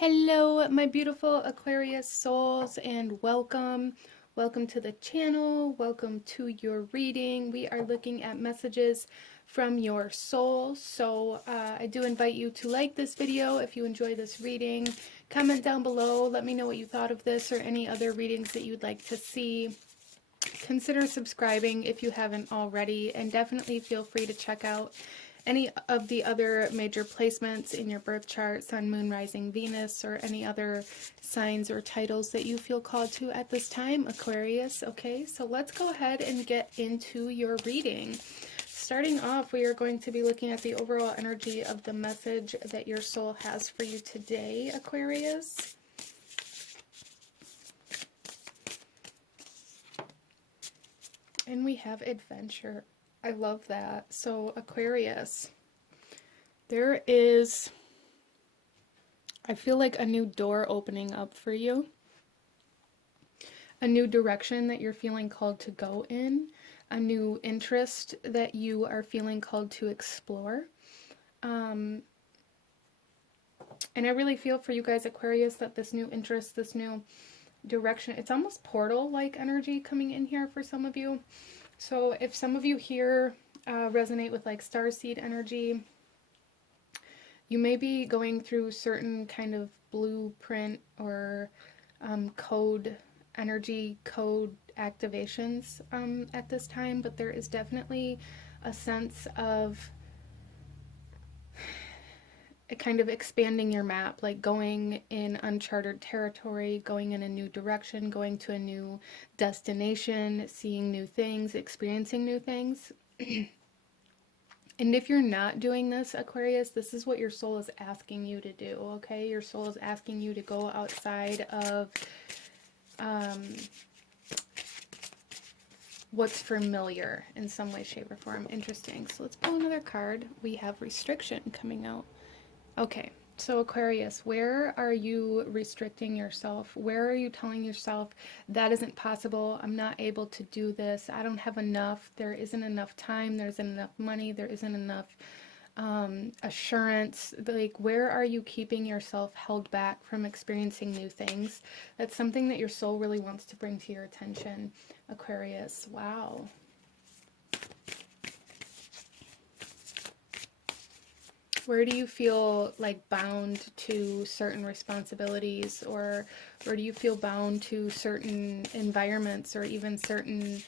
Hello, my beautiful Aquarius souls, and welcome. Welcome to the channel. Welcome to your reading. We are looking at messages from your soul. So I do invite you to like this video if you enjoy this reading. Comment down below. Let me know what you thought of this or any other readings that you'd like to see. Consider subscribing if you haven't already, and definitely feel free to check out any of the other major placements in your birth chart, Sun, Moon, Rising, Venus, or any other signs or titles that you feel called to at this time, Aquarius. Okay, so let's go ahead and get into your reading. Starting off, we are going to be looking at the overall energy of the message that your soul has for you today, Aquarius. And we have adventure. I love that. So Aquarius, there is, I feel like a new door opening up for you. A new direction that you're feeling called to go in. A new interest that you are feeling called to explore. And I really feel for you guys, Aquarius, that this new interest, this new direction, it's almost portal-like energy coming in here for some of you. So if some of you here resonate with like starseed energy, you may be going through certain kind of blueprint or energy code activations at this time, but there is definitely a sense of kind of expanding your map, like going in uncharted territory, going in a new direction, going to a new destination, seeing new things, experiencing new things. And if you're not doing this, Aquarius, this is what your soul is asking you to do, okay? Your soul is asking you to go outside of what's familiar in some way, shape, or form. Interesting. So let's pull another card. We have restriction coming out. Okay, so Aquarius, where are you restricting yourself? Where are you telling yourself, that isn't possible, I'm not able to do this, I don't have enough, there isn't enough time, there isn't enough money, there isn't enough assurance? Like, where are you keeping yourself held back from experiencing new things? That's something that your soul really wants to bring to your attention, Aquarius. Wow. Where do you feel like bound to certain responsibilities, or do you feel bound to certain environments or even certain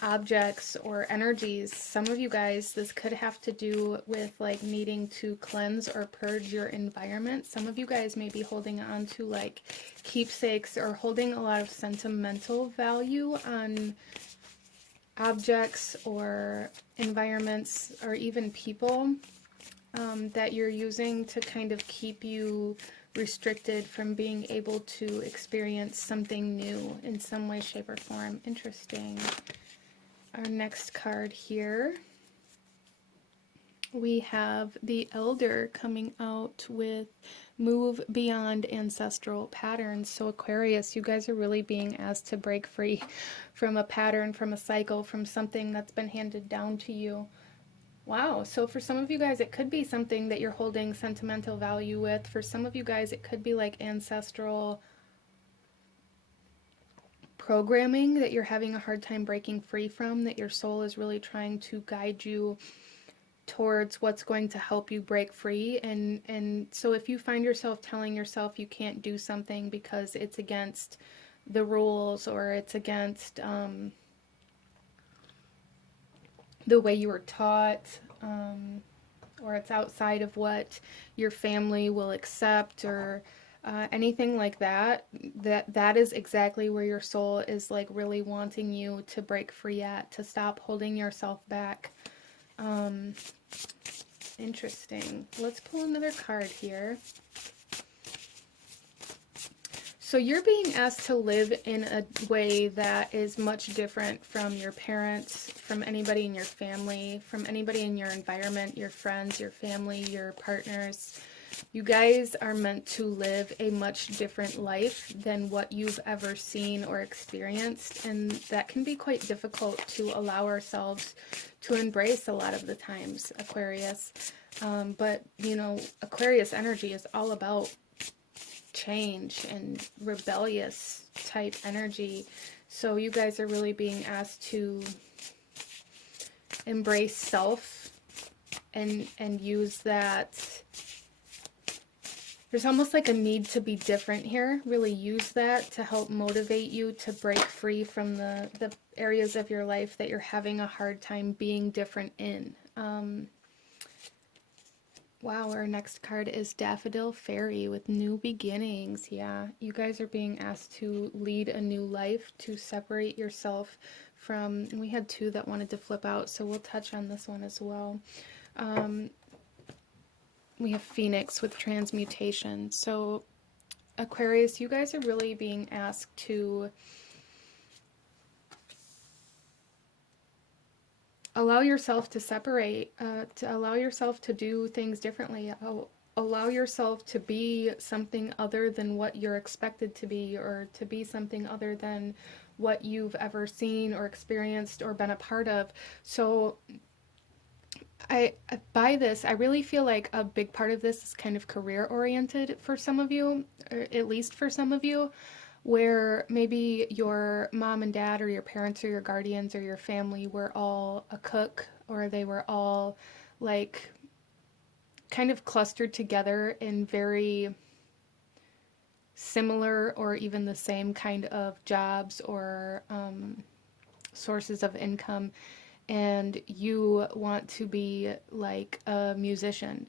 objects or energies? Some of you guys, this could have to do with like needing to cleanse or purge your environment. Some of you guys may be holding on to like keepsakes or holding a lot of sentimental value on objects or environments or even people that you're using to kind of keep you restricted from being able to experience something new in some way, shape, or form. Interesting. Our next card here, we have the Elder coming out with move beyond ancestral patterns. So Aquarius, you guys are really being asked to break free from a pattern, from a cycle, from something that's been handed down to you. Wow, so for some of you guys, it could be something that you're holding sentimental value with. For some of you guys, it could be like ancestral programming that you're having a hard time breaking free from, that your soul is really trying to guide you towards what's going to help you break free. And so if you find yourself telling yourself you can't do something because it's against the rules, or it's against the way you were taught, or it's outside of what your family will accept, or anything like that, that is exactly where your soul is like really wanting you to break free at, to stop holding yourself back. Interesting. Let's pull another card here. So you're being asked to live in a way that is much different from your parents, from anybody in your family, from anybody in your environment, your friends, your family, your partners. You guys are meant to live a much different life than what you've ever seen or experienced, and that can be quite difficult to allow ourselves to embrace a lot of the times, Aquarius. But, you know, Aquarius energy is all about change and rebellious type energy. So you guys are really being asked to embrace self and use that. There's almost like a need to be different here. Really use that to help motivate you to break free from the areas of your life that you're having a hard time being different in. Wow, our next card is Daffodil Fairy with New Beginnings. Yeah, you guys are being asked to lead a new life, to separate yourself from, and we had two that wanted to flip out, so we'll touch on this one as well. We have Phoenix with Transmutation. So Aquarius, you guys are really being asked to allow yourself to separate, to allow yourself to do things differently, allow yourself to be something other than what you're expected to be, or to be something other than what you've ever seen or experienced or been a part of. So by this, I really feel like a big part of this is kind of career oriented for some of you, or at least for some of you, where maybe your mom and dad or your parents or your guardians or your family were all a cook, or they were all like kind of clustered together in very similar or even the same kind of jobs or sources of income, and you want to be like a musician,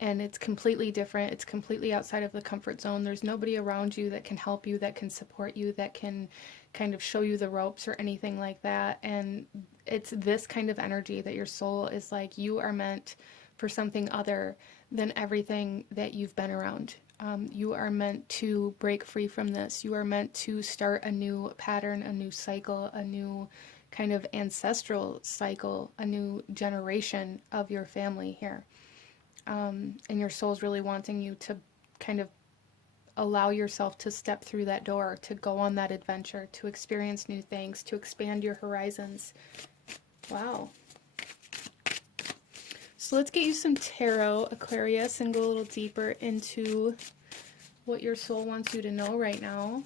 and it's completely different, it's completely outside of the comfort zone, there's nobody around you that can help you, that can support you, that can kind of show you the ropes or anything like that. And it's this kind of energy that your soul is like, you are meant for something other than everything that you've been around. You are meant to break free from this. You are meant to start a new pattern, a new cycle, a new kind of ancestral cycle, a new generation of your family here. And your soul's really wanting you to kind of allow yourself to step through that door, to go on that adventure, to experience new things, to expand your horizons. Wow. So let's get you some tarot, Aquarius, and go a little deeper into what your soul wants you to know right now.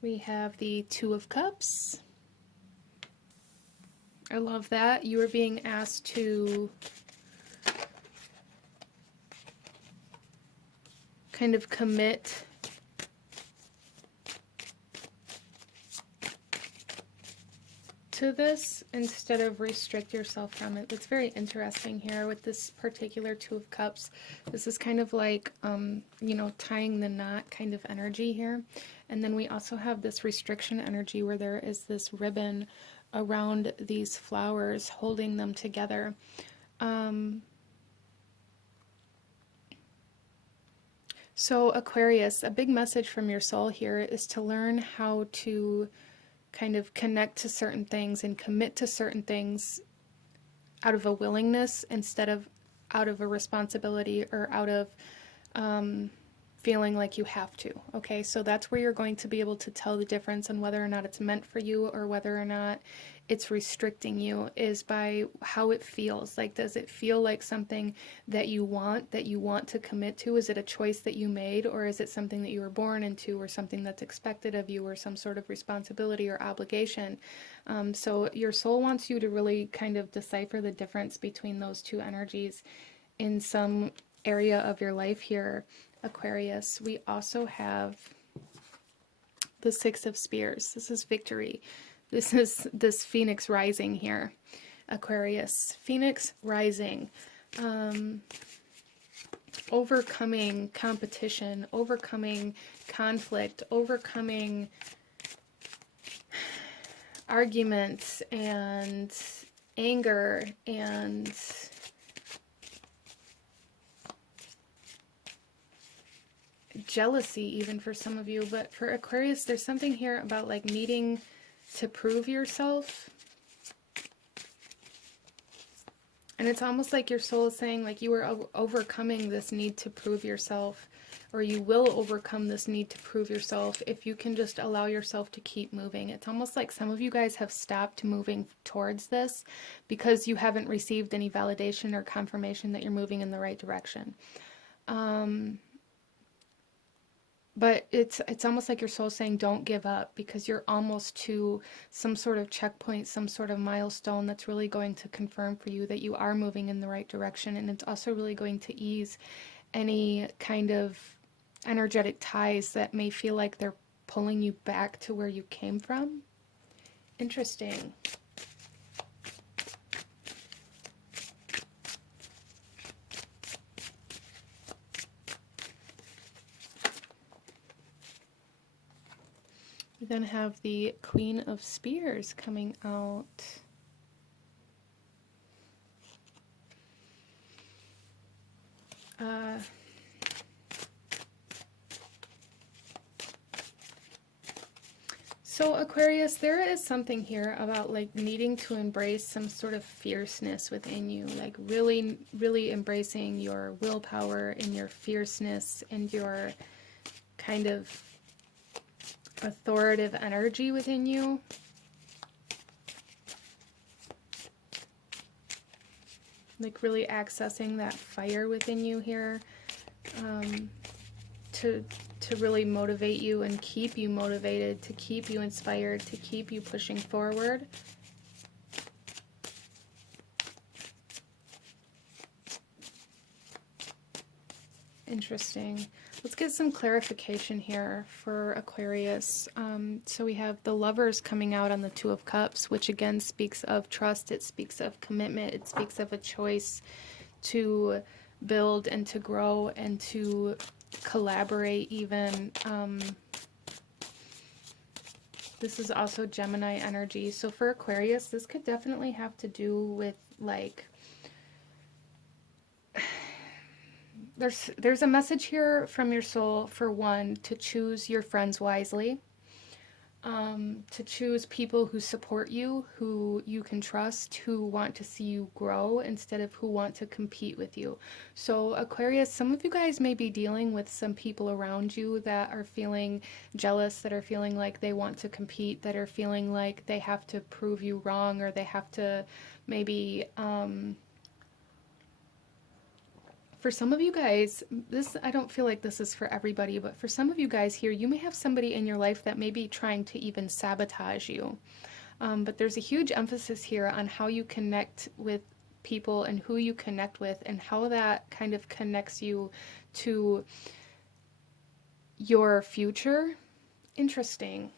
We have the Two of Cups. I love that. You are being asked to kind of commit to this instead of restrict yourself from it. It's very interesting here with this particular Two of Cups. This is kind of like, you know, tying the knot kind of energy here. And then we also have this restriction energy where there is this ribbon around these flowers holding them together. So Aquarius, a big message from your soul here is to learn how to kind of connect to certain things and commit to certain things out of a willingness instead of out of a responsibility or out of feeling like you have to. Okay, so that's where you're going to be able to tell the difference on whether or not it's meant for you or whether or not it's restricting you, is by how it feels. Like, does it feel like something that you want to commit to? Is it a choice that you made, or is it something that you were born into, or something that's expected of you, or some sort of responsibility or obligation? So your soul wants you to really kind of decipher the difference between those two energies in some area of your life here, Aquarius. We also have the Six of Spears. This is victory. This is this Phoenix rising here, Aquarius. Phoenix rising. Overcoming competition, overcoming conflict, overcoming arguments and anger and jealousy even for some of you. But for Aquarius, there's something here about like needing to prove yourself. And it's almost like your soul is saying like you are overcoming this need to prove yourself or you will overcome this need to prove yourself if you can just allow yourself to keep moving. It's almost like some of you guys have stopped moving towards this because you haven't received any validation or confirmation that you're moving in the right direction. But it's almost like your soul saying don't give up, because you're almost to some sort of checkpoint, some sort of milestone that's really going to confirm for you that you are moving in the right direction. And it's also really going to ease any kind of energetic ties that may feel like they're pulling you back to where you came from. Interesting. We then have the Queen of Spears coming out. So Aquarius, there is something here about like needing to embrace some sort of fierceness within you, like really, really embracing your willpower and your fierceness and your kind of authoritative energy within you. Like really accessing that fire within you here, to really motivate you and keep you motivated, to keep you inspired, to keep you pushing forward. Interesting. Let's get some clarification here for Aquarius. So we have the Lovers coming out on the Two of Cups, which again speaks of trust. It speaks of commitment. It speaks of a choice to build and to grow and to collaborate even. This is also Gemini energy. So for Aquarius, this could definitely have to do with like, there's a message here from your soul, for one, to choose your friends wisely, to choose people who support you, who you can trust, who want to see you grow instead of who want to compete with you. So Aquarius, some of you guys may be dealing with some people around you that are feeling jealous, that are feeling like they want to compete, that are feeling like they have to prove you wrong, or they have to maybe, for some of you guys, this, I don't feel like this is for everybody, but for some of you guys here, you may have somebody in your life that may be trying to even sabotage you. But there's a huge emphasis here on how you connect with people and who you connect with and how that kind of connects you to your future. Interesting.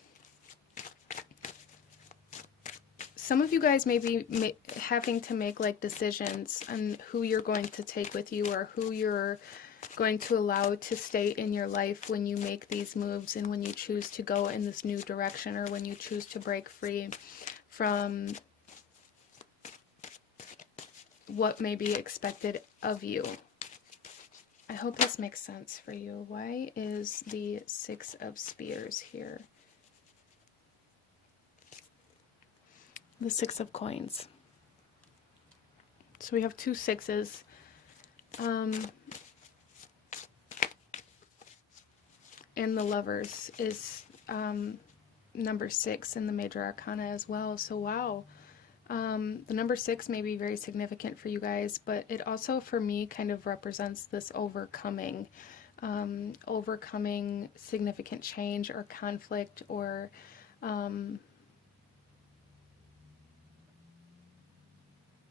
Some of you guys may be having to make like decisions on who you're going to take with you, or who you're going to allow to stay in your life when you make these moves and when you choose to go in this new direction, or when you choose to break free from what may be expected of you. I hope this makes sense for you. Why is the Six of Spears here? The Six of Coins. So we have two sixes. And the Lovers is number 6 in the major arcana as well. So wow. The number 6 may be very significant for you guys, but it also for me kind of represents this overcoming significant change or conflict, or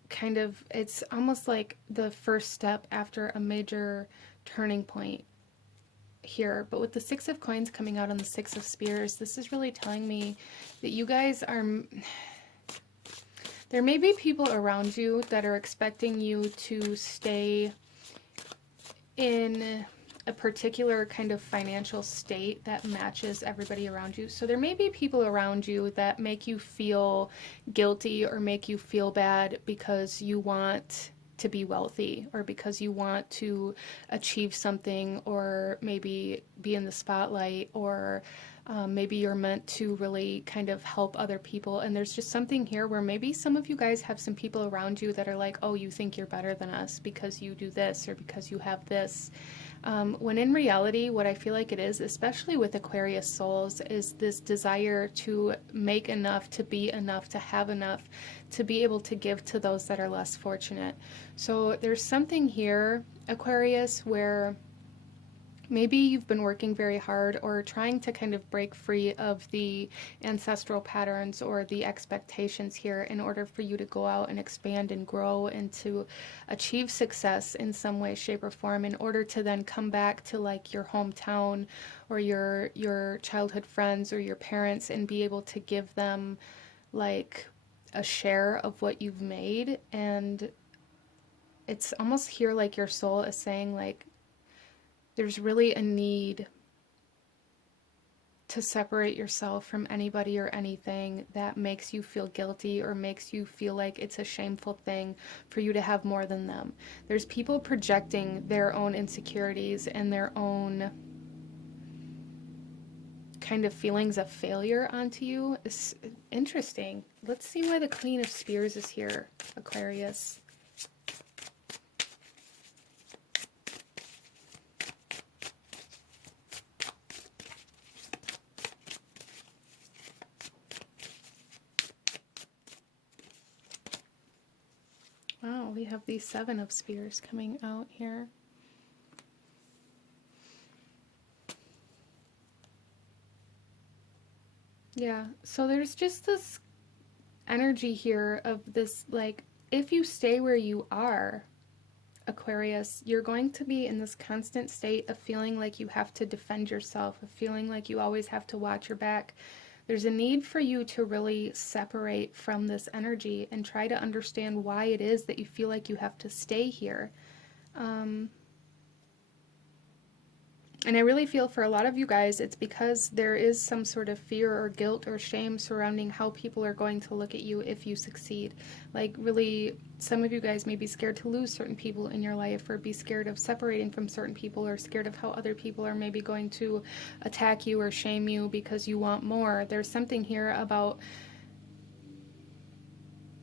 kind of, it's almost like the first step after a major turning point here. But with the Six of Coins coming out on the Six of Spears, this is really telling me that you guys are, there may be people around you that are expecting you to stay in a particular kind of financial state that matches everybody around you. So there may be people around you that make you feel guilty or make you feel bad because you want to be wealthy, or because you want to achieve something, or maybe be in the spotlight, or Maybe you're meant to really kind of help other people. And there's just something here where maybe some of you guys have some people around you that are like, oh, you think you're better than us because you do this or because you have this. When in reality, what I feel like it is, especially with Aquarius souls, is this desire to make enough, to be enough, to have enough, to be able to give to those that are less fortunate. So there's something here, Aquarius, where maybe you've been working very hard or trying to kind of break free of the ancestral patterns or the expectations here in order for you to go out and expand and grow and to achieve success in some way, shape, or form, in order to then come back to like your hometown or your childhood friends or your parents and be able to give them like a share of what you've made. And it's almost here like your soul is saying like, there's really a need to separate yourself from anybody or anything that makes you feel guilty or makes you feel like it's a shameful thing for you to have more than them. There's people projecting their own insecurities and their own kind of feelings of failure onto you. It's interesting. Let's see why the Queen of Spears is here, Aquarius. Wow, we have the Seven of Spears coming out here. Yeah, so there's just this energy here of this, like, if you stay where you are, Aquarius, you're going to be in this constant state of feeling like you have to defend yourself, of feeling like you always have to watch your back. There's a need for you to really separate from this energy and try to understand why it is that you feel like you have to stay here. And I really feel for a lot of you guys, it's because there is some sort of fear or guilt or shame surrounding how people are going to look at you if you succeed. Like, really, some of you guys may be scared to lose certain people in your life, or be scared of separating from certain people, or scared of how other people are maybe going to attack you or shame you because you want more. There's something here about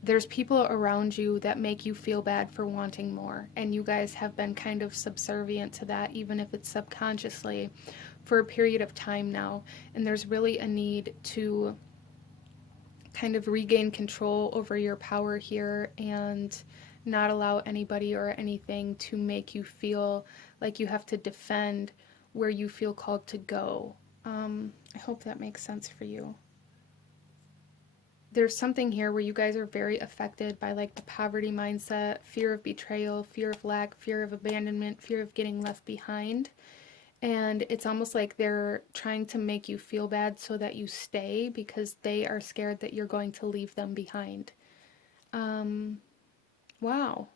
there's people around you that make you feel bad for wanting more, and you guys have been kind of subservient to that, even if it's subconsciously, for a period of time now. And there's really a need to kind of regain control over your power here and not allow anybody or anything to make you feel like you have to defend where you feel called to go. I hope that makes sense for you. There's something here where you guys are very affected by like the poverty mindset, fear of betrayal, fear of lack, fear of abandonment, fear of getting left behind. And it's almost like they're trying to make you feel bad so that you stay because they are scared that you're going to leave them behind. Wow.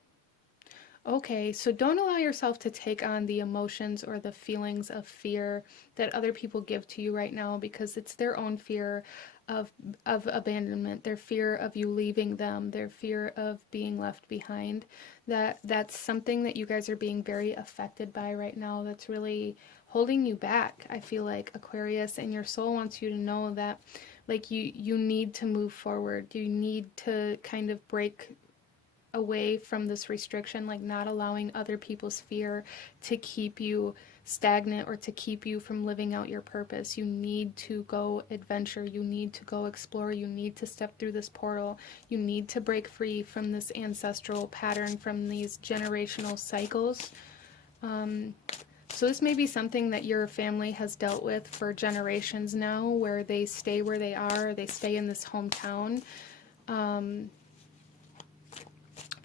Okay, so don't allow yourself to take on the emotions or the feelings of fear that other people give to you right now, because it's their own fear of abandonment, their fear of you leaving them, their fear of being left behind. That's something that you guys are being very affected by right now, that's really holding you back, I feel like, Aquarius. And your soul wants you to know that, like, you need to move forward. You need to kind of break away from this restriction, like not allowing other people's fear to keep you stagnant or to keep you from living out your purpose. You need to go adventure. You need to go explore. You need to step through this portal. You need to break free from this ancestral pattern, from these generational cycles. So this may be something that your family has dealt with for generations now, where they stay where they are, they stay in this hometown,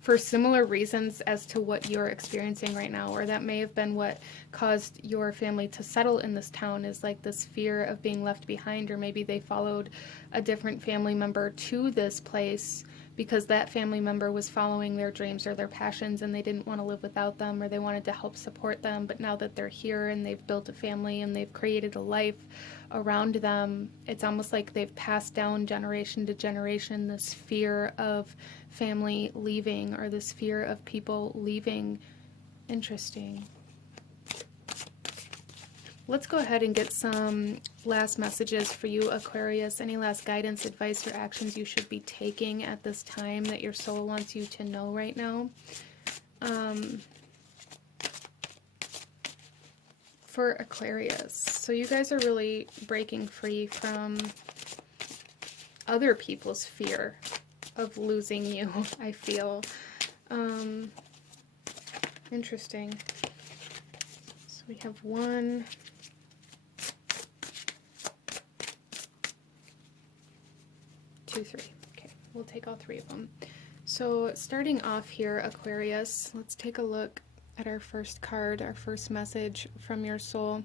for similar reasons as to what you're experiencing right now. Or that may have been what caused your family to settle in this town, is like this fear of being left behind. Or maybe they followed a different family member to this place because that family member was following their dreams or their passions and they didn't want to live without them, or they wanted to help support them. But now that they're here and they've built a family and they've created a life around them, it's almost like they've passed down generation to generation this fear of family leaving, or this fear of people leaving. Interesting. Let's go ahead and get some last messages for you, Aquarius. Any last guidance, advice, or actions you should be taking at this time that your soul wants you to know right now? For Aquarius, so you guys are really breaking free from other people's fear of losing you, I feel. Interesting. So we have 1, 2, 3. Okay, we'll take all 3 of them. So starting off here, Aquarius, let's take a look at our first card, our first message from your soul.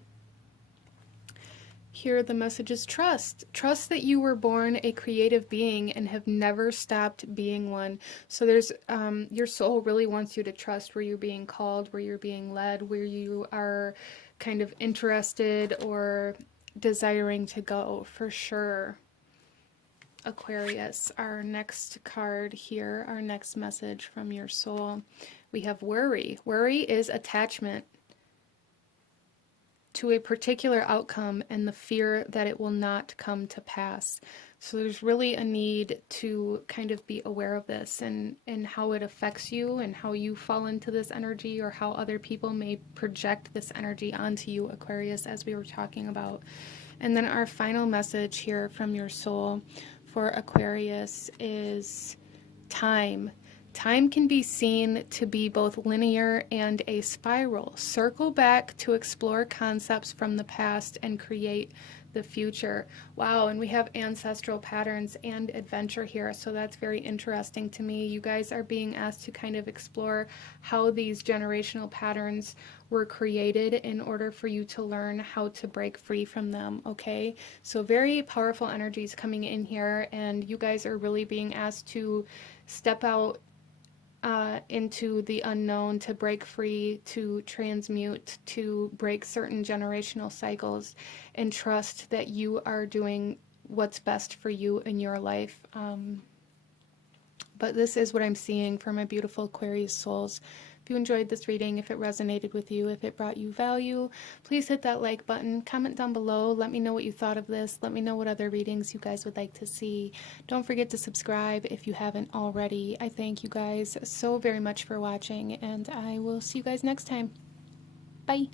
Here the message is trust. Trust that you were born a creative being and have never stopped being one. So there's your soul really wants you to trust where you're being called, where you're being led, where you are kind of interested or desiring to go, for sure. Aquarius, our next card here, our next message from your soul, we have worry. Worry is attachment to a particular outcome and the fear that it will not come to pass. So there's really a need to kind of be aware of this and how it affects you and how you fall into this energy, or how other people may project this energy onto you, Aquarius, as we were talking about. And then our final message here from your soul for Aquarius is time. Time can be seen to be both linear and a spiral. Circle back to explore concepts from the past and create the future. Wow, and we have ancestral patterns and adventure here, so that's very interesting to me. You guys are being asked to kind of explore how these generational patterns were created in order for you to learn how to break free from them, okay? So very powerful energies coming in here, and you guys are really being asked to step out into the unknown, to break free, to transmute, to break certain generational cycles, and trust that you are doing what's best for you in your life. But this is what I'm seeing for my beautiful Aquarius souls. If you enjoyed this reading, if it resonated with you, if it brought you value, please hit that like button, comment down below, let me know what you thought of this, let me know what other readings you guys would like to see. Don't forget to subscribe if you haven't already. I thank you guys so very much for watching, and I will see you guys next time. Bye!